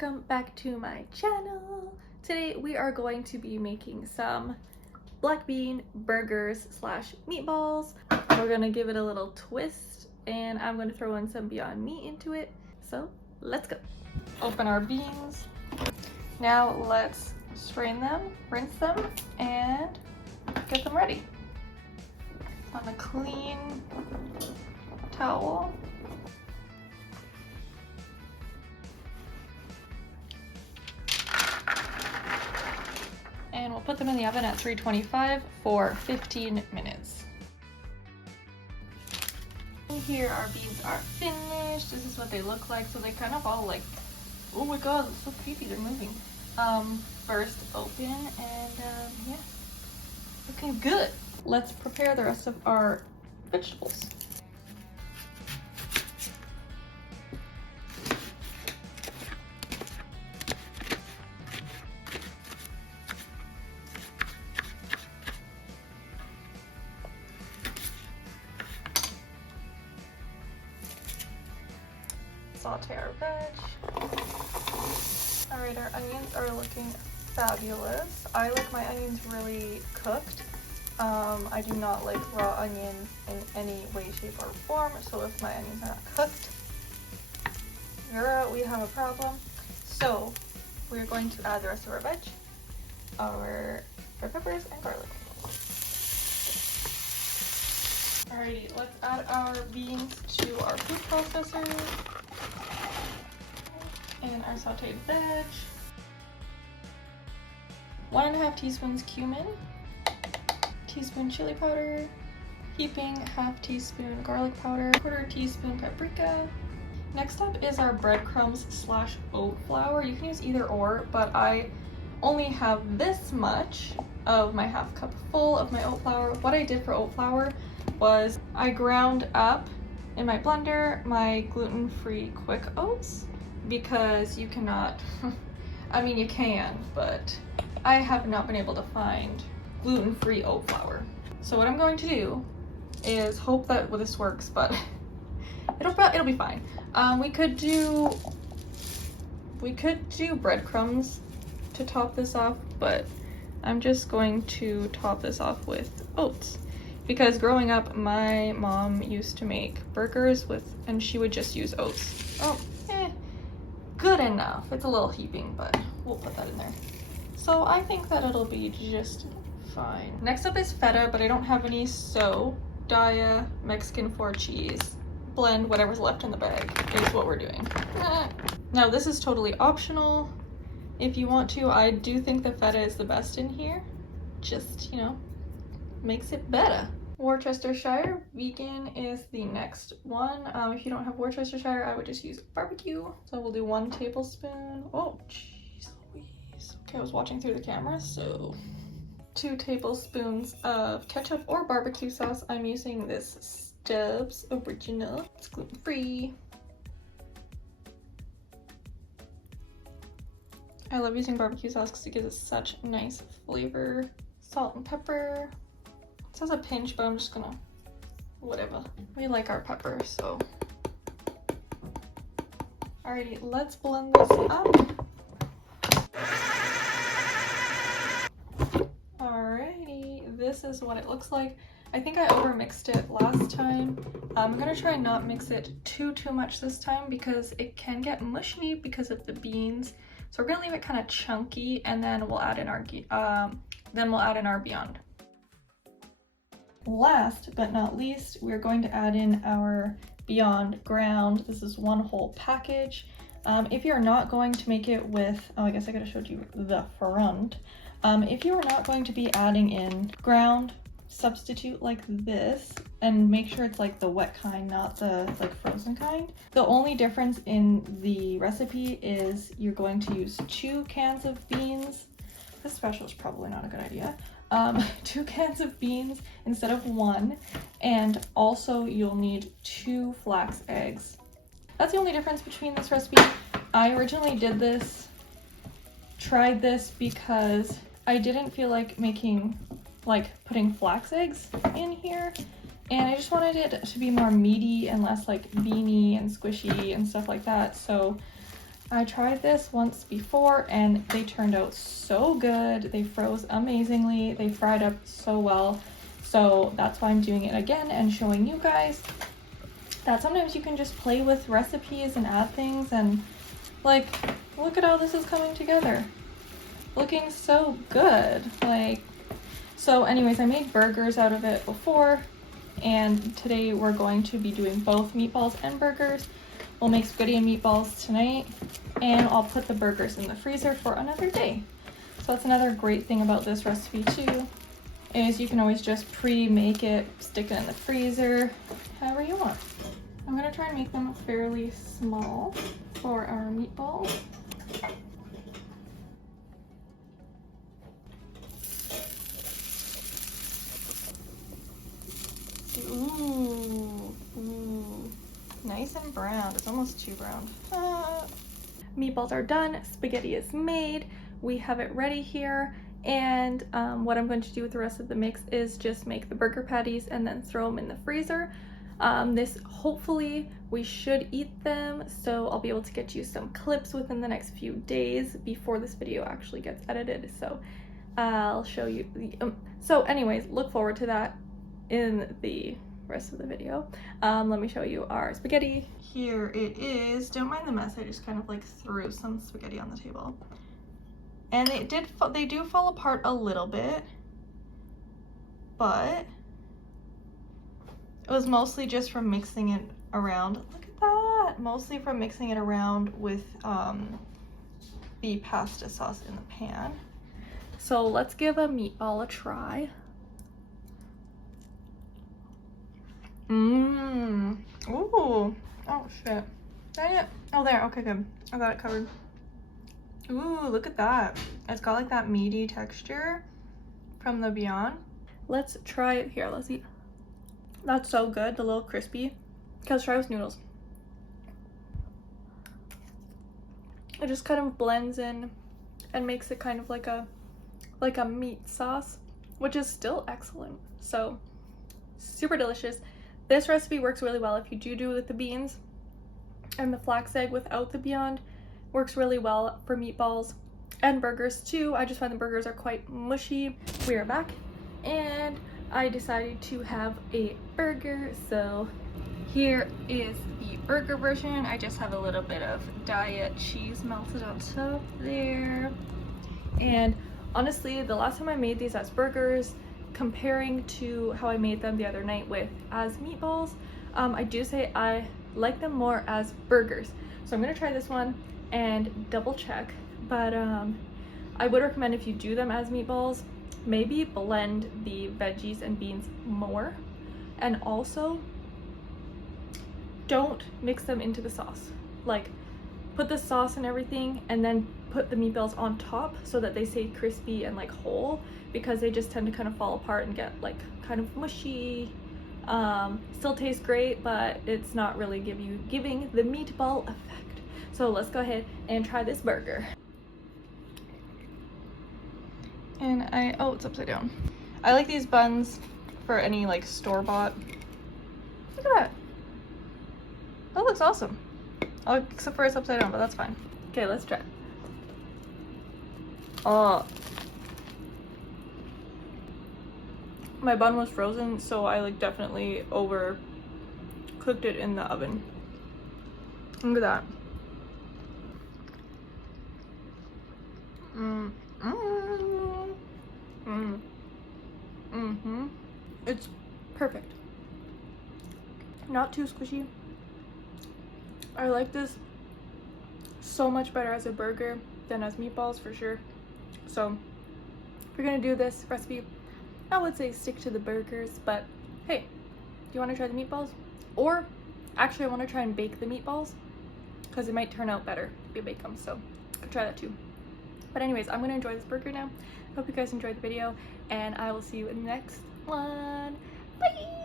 welcome back to my channel. Today we are going to be making some black bean burgers slash meatballs. We're gonna give it a little twist and I'm gonna throw in some Beyond Meat into it. So let's go. Open our beans. Now let's strain them, rinse them, and get them ready. On a clean towel. And we'll put them in the oven at 325 for 15 minutes. Here our beans are finished. This is what they look like. So they kind of all like, oh my god, it's so creepy, they're moving. Burst open and yeah, looking good. Let's prepare the rest of our vegetables. Saute our veg. Alright, our onions are looking fabulous. I like my onions really cooked. I do not like raw onion in any way, shape, or form, so if my onions are not cooked, we have a problem. So we're going to add the rest of our veg, our red peppers and garlic. Alrighty, let's add our beans to our food processor and our sauteed veg. 1.5 teaspoons cumin, teaspoon chili powder, heaping half teaspoon garlic powder, 1/4 teaspoon paprika. Next up is our breadcrumbs slash oat flour. You can use either or, but I only have this much of my 1/2 cup full of my oat flour. What I did for oat flour was I ground up in my blender my gluten-free quick oats, because you cannot, I mean you can, but I have not been able to find gluten-free oat flour. So what I'm going to do is hope that this works, but it'll be fine. We could do breadcrumbs to top this off, but I'm just going to top this off with oats. Because growing up, my mom used to make burgers and she would just use oats. Oh, good enough. It's a little heaping, but we'll put that in there. So I think that it'll be just fine. Next up is feta, but I don't have any, so Daya Mexican 4 cheese. Blend whatever's left in the bag is what we're doing. Now this is totally optional. If you want to, I do think the feta is the best in here. Just, you know, makes it better. Worcestershire vegan is the next one. If you don't have Worcestershire, I would just use barbecue. So we'll do 1 tablespoon. Oh, jeez Louise. Okay, I was watching through the camera, so 2 tablespoons of ketchup or barbecue sauce. I'm using this Stubbs Original. It's gluten-free. I love using barbecue sauce because it gives it such nice flavor. Salt and pepper. It says a pinch, but I'm just gonna, whatever. We like our pepper, so. Alrighty, let's blend this up. Alrighty, this is what it looks like. I think I overmixed it last time. I'm gonna try and not mix it too much this time because it can get mushy because of the beans. So we're gonna leave it kind of chunky, and then we'll add in our Beyond. Last but not least, we're going to add in our Beyond ground. This is 1 whole package. If you're not going to make it with, oh, I guess I could have showed you the front. If you are not going to be adding in ground, substitute like this and make sure it's like the wet kind, not the like frozen kind. The only difference in the recipe is you're going to use 2 cans of beans. This special is probably not a good idea. 2 cans of beans instead of 1, and also you'll need 2 flax eggs. That's the only difference between this recipe. I originally tried this because I didn't feel like putting flax eggs in here, and I just wanted it to be more meaty and less like beany and squishy and stuff like that. So I tried this once before and they turned out so good. They froze amazingly. They fried up so well. So that's why I'm doing it again and showing you guys that sometimes you can just play with recipes and add things, and like, look at how this is coming together. Looking so good. Like, so anyways, I made burgers out of it before, and today we're going to be doing both meatballs and burgers. We'll make spaghetti and meatballs tonight, and I'll put the burgers in the freezer for another day. So that's another great thing about this recipe too, is you can always just pre-make it, stick it in the freezer, however you want. I'm gonna try and make them fairly small for our meatballs. Ooh, ooh, nice and brown. It's almost too brown. Meatballs are done, spaghetti is made, we have it ready here, and what I'm going to do with the rest of the mix is just make the burger patties and then throw them in the freezer. This, hopefully we should eat them, so I'll be able to get you some clips within the next few days before this video actually gets edited, so I'll show you the so anyways, look forward to that in the rest of the video. Let me show you our spaghetti. Here it is. Don't mind the mess, I just kind of like threw some spaghetti on the table, and they do fall apart a little bit, but it was mostly just from mixing it around. Look at that! Mostly from mixing it around with the pasta sauce in the pan. So let's give a meatball a try. Mmm. Ooh. Oh shit. Dang it. Oh, there. Okay, good. I got it covered. Ooh, look at that. It's got like that meaty texture from the Beyond. Let's try it here. Let's eat. That's so good. The little crispy. Okay, let's try with noodles. It just kind of blends in and makes it kind of like a meat sauce, which is still excellent. So super delicious. This recipe works really well if you do it with the beans, and the flax egg without the Beyond works really well for meatballs and burgers too. I just find the burgers are quite mushy. We are back, and I decided to have a burger, so here is the burger version. I just have a little bit of diet cheese melted on top there, and honestly, the last time I made these as burgers, comparing to how I made them the other night as meatballs, I do say I like them more as burgers. So I'm gonna try this one and double check, but I would recommend, if you do them as meatballs, maybe blend the veggies and beans more, and also don't mix them into the sauce. Like, put the sauce and everything and then put the meatballs on top so that they stay crispy and like whole, because they just tend to kind of fall apart and get like kind of mushy. Still tastes great, but it's not really giving the meatball effect. So let's go ahead and try this burger. And oh, it's upside down. I like these buns for any like store-bought. Look at that. That looks awesome. Oh, except for it's upside down, but that's fine. Okay, let's try. Oh. My bun was frozen, so I like definitely over cooked it in the oven. Look at that. It's perfect. Not too squishy. I like this so much better as a burger than as meatballs for sure. So if you're gonna do this recipe, I would say stick to the burgers, but hey, do you want to try the meatballs? Or actually I want to try and bake the meatballs, because it might turn out better if you bake them, so you could try that too. But anyways, I'm gonna enjoy this burger now. Hope you guys enjoyed the video, and I will see you in the next one. Bye!